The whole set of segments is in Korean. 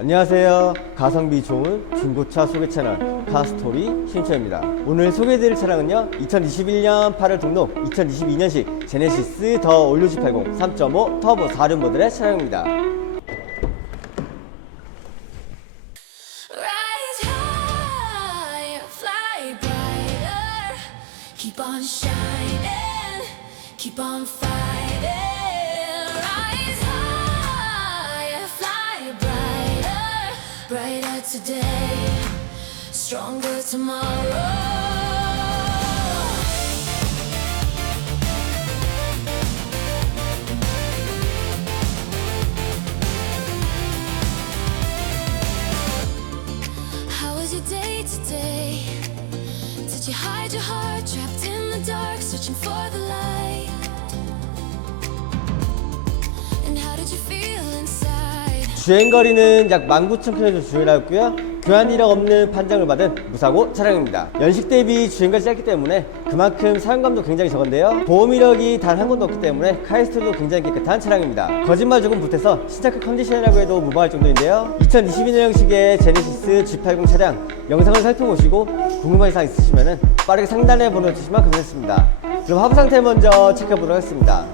안녕하세요. 가성비 좋은 중고차 소개 채널 카스토리 신차입니다. 오늘 소개해드릴 차량은요. 2021년 8월 등록 2022년식 제네시스 더 올류 G80 3.5 터보 4륜 모델의 차량입니다. Keep shining, keep fighting. Brighter, today, stronger tomorrow. How was your day today? Did you hide your heart trapped in the dark, searching for the light? 주행거리는 약 19,000km 주행하였고요. 교환 이력 없는 판정을 받은 무사고 차량입니다. 연식 대비 주행거리 짧기 때문에 그만큼 사용감도 굉장히 적은데요. 보험 이력이 단 한 건도 없기 때문에 카이스트도 굉장히 깨끗한 차량입니다. 거짓말 조금 보태서 신차급 컨디션이라고 해도 무방할 정도인데요. 2022년식의 제네시스 G80 차량 영상을 살펴보시고 궁금한 사항 있으시면 빠르게 상단에 번호 주시면 감사하겠습니다. 그럼 하부 상태 먼저 체크해 보도록 하겠습니다.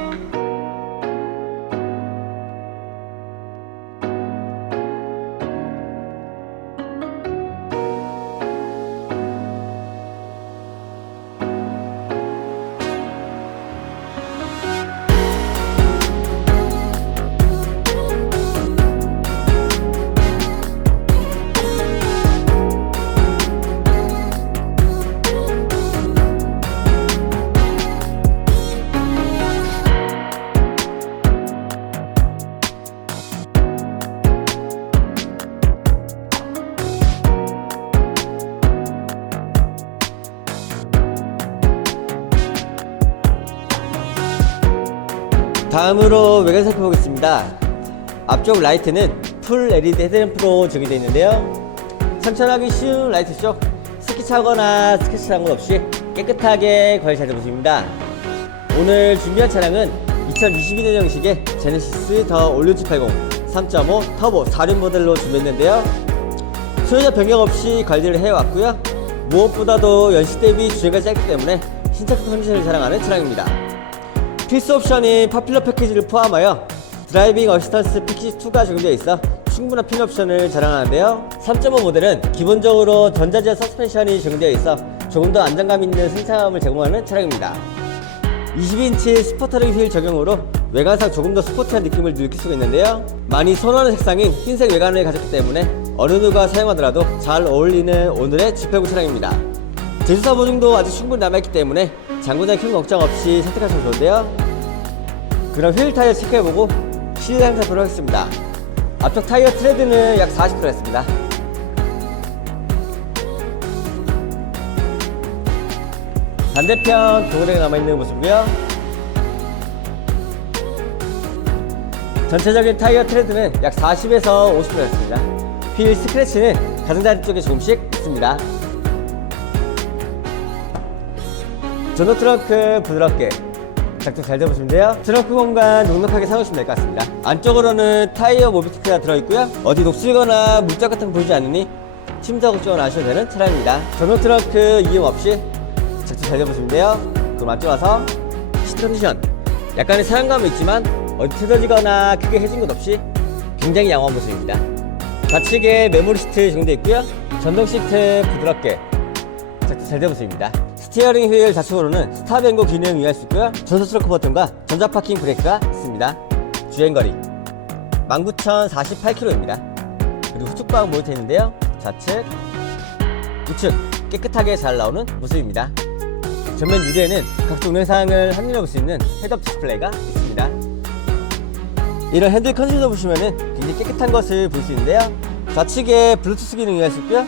다음으로 외관 살펴보겠습니다. 앞쪽 라이트는 풀 LED 헤드램프로 적용되어 있는데요. 선천하기 쉬운 라이트 쪽 스키 차거나 스케치 한것 없이 깨끗하게 관리 잘 되보십니다. 오늘 준비한 차량은 2022년 형식의 제네시스 더 올류 G80 3.5 터보 4륜 모델로 준비했는데요. 소유자 변경 없이 관리를 해왔고요. 무엇보다도 연식 대비 주행가 짧기 때문에 신차급 컨디션을 자랑하는 차량입니다. 필수 옵션인 파필러 패키지를 포함하여 드라이빙 어시스턴스 패키지 2가 적용되어 있어 충분한 핀 옵션을 자랑하는데요. 3.5 모델은 기본적으로 전자제어 서스펜션이 적용되어 있어 조금 더 안정감 있는 승차감을 제공하는 차량입니다. 20인치 스포터링 휠 적용으로 외관상 조금 더 스포티한 느낌을 느낄 수가 있는데요. 많이 선호하는 색상인 흰색 외관을 가졌기 때문에 어느 누가 사용하더라도 잘 어울리는 오늘의 G80 차량입니다. 제주사 보증도 아직 충분히 남아있기 때문에 장고장 큰 걱정 없이 선택하시면 좋은데요. 그럼 휠 타이어 체크해보고 실내 보도록 하겠습니다. 앞쪽 타이어 트레드는 약 40%였습니다. 반대편 도로에 남아있는 모습이고요. 전체적인 타이어 트레드는 약 40에서 50%였습니다. 휠 스크래치는 가장자리 쪽에 조금씩 있습니다. 전동 트렁크 부드럽게 작동 잘 잡으시면 돼요. 트렁크 공간 넉넉하게 사용하시면 될 것 같습니다. 안쪽으로는 타이어 모비티가 들어있고요. 어디 녹슬거나 물짝 같은 거 보이지 않으니 침사 걱정을 안 하셔도 되는 차량입니다. 전동 트렁크 이용 없이 작동 잘 잡으시면 돼요. 그럼 안쪽 와서 시트 컨디션 약간의 사용감은 있지만 어디 틀어지거나 크게 해진 것 없이 굉장히 양호한 모습입니다. 좌측에 메모리 시트 적용되어 있고요. 전동 시트 부드럽게 작동 잘 잡으십니다. 스티어링 휠 좌측으로는 스탑 앤고 기능 이용할 수 있고요. 전속 트렁크 버튼과 전자 파킹 브레이크가 있습니다. 주행거리 19,048km입니다. 그리고 후측방 모니터 있는데요. 좌측, 우측 깨끗하게 잘 나오는 모습입니다. 전면 유리에는 각종 동영상을 한눈에 볼 수 있는 헤드업 디스플레이가 있습니다. 이런 핸들 컨셉을 보시면은 굉장히 깨끗한 것을 볼 수 있는데요. 좌측에 블루투스 기능이 할수 있고요.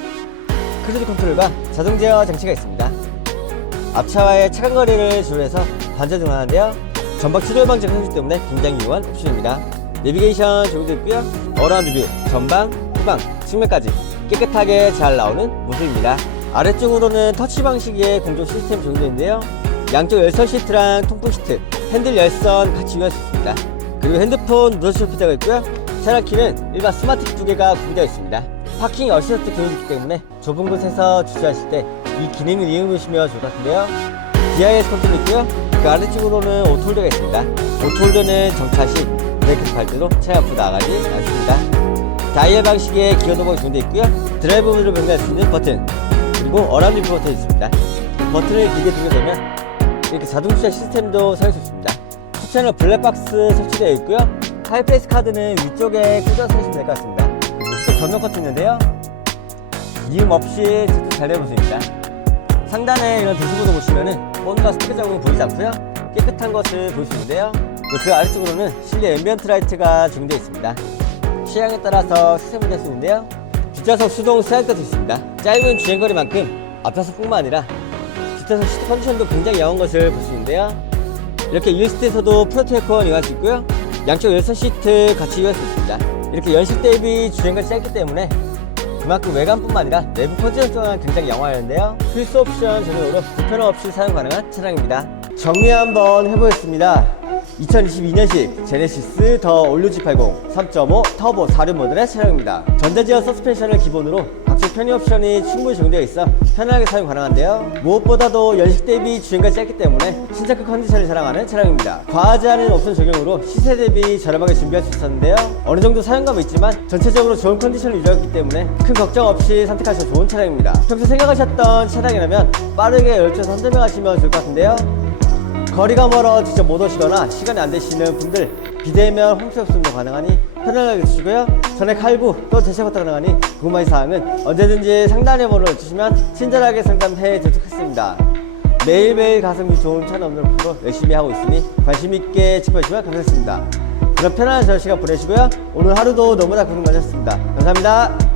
크루즈 컨트롤과 자동 제어 장치가 있습니다. 앞차와의 차간 거리를 조절해서 반자동을 하는데요. 전방 추돌 방지 형식 때문에 굉장히 유용한 옵션입니다. 내비게이션 적용되어 있고요. 어라운드 뷰, 전방, 후방, 측면까지 깨끗하게 잘 나오는 모습입니다. 아래쪽으로는 터치 방식의 공조 시스템 있는데요. 양쪽 열선 시트랑 통풍 시트, 핸들 열선 같이 이용할 수 있습니다. 그리고 핸드폰 무선 쇼피자가 있고요. 차량 키는 일반 스마트 키두 개가 구비되어 있습니다. 파킹 어시스트 기능이 있기 때문에 좁은 곳에서 주차하실 때 이 기능을 이용해 보시면 좋을 것 같은데요. DIS 컨트롤이 있고요. 그 아래쪽으로는 오토홀더가 있습니다. 오토홀더는 정차 시 브레이크 때도 차량 앞으로 나가지 않습니다. 다이얼 방식의 기어 도목이 준비되어 있고요. 드라이브 모드로 변경할 수 있는 버튼 그리고 리프 버튼이 있습니다. 버튼을 길게 두게 되면 이렇게 자동 주차 시스템도 사용할 수 있습니다. 추천은 블랙박스 설치되어 있고요. 하이패스 카드는 위쪽에 꽂아서 쓰시면 될 것 같습니다. 전동 커튼 있는데요. 이음 없이 직접 잘 내볼 수 있습니다. 상단에 이런 대시보드 보시면은 본과 스티커 자국이 보이지 않고요. 깨끗한 것을 볼 수 있는데요. 그 아래쪽으로는 실내 앰비언트 라이트가 적용되어 있습니다. 취향에 따라서 시스템을 할수 있는데요. 뒷좌석 수동 스라이더도 있습니다. 짧은 주행거리만큼 앞좌석뿐만 아니라 뒷좌석 시트 컨디션도 굉장히 양호한 것을 볼 수 있는데요. 이렇게 USD에서도 프로테이커 이용할 수 있고요. 양쪽 열선 시트 같이 이용할 수 있습니다. 이렇게 연식 대비 주행거리 짧기 때문에 그만큼 외관뿐만 아니라 내부 컨디션 또한 굉장히 양호하는데요. 필수 옵션 전용으로 불편함 없이 사용 가능한 차량입니다. 정리 한번 해보겠습니다. 2022년식 제네시스 더 올류 G80 3.5 터보 4륜 모델의 차량입니다. 전자제어 서스펜션을 기본으로 각종 편의 옵션이 충분히 적용되어 있어 편하게 사용 가능한데요. 무엇보다도 연식 대비 주행까지 짧기 때문에 신차급 컨디션을 자랑하는 차량입니다. 과하지 않은 옵션 적용으로 시세 대비 저렴하게 준비할 수 있었는데요. 어느 정도 사용감은 있지만 전체적으로 좋은 컨디션을 유지하기 때문에 큰 걱정 없이 선택하셔도 좋은 차량입니다. 평소 생각하셨던 차량이라면 빠르게 열차서 선점하시면 좋을 것 같은데요. 거리가 멀어 직접 못 오시거나 시간이 안 되시는 분들 비대면 홈쇼 수도 가능하니 편안하게 주시고요. 전액 할부 또 대체부터 가능하니 궁금하신 사항은 언제든지 상단에 번호를 주시면 친절하게 상담해 드리도록 하겠습니다. 매일매일 가성비 좋은 없는 프로 열심히 하고 있으니 관심 있게 지켜주시면 감사하겠습니다. 그럼 편안한 저녁 시간 보내시고요. 오늘 하루도 너무나 고생 많으셨습니다. 감사합니다.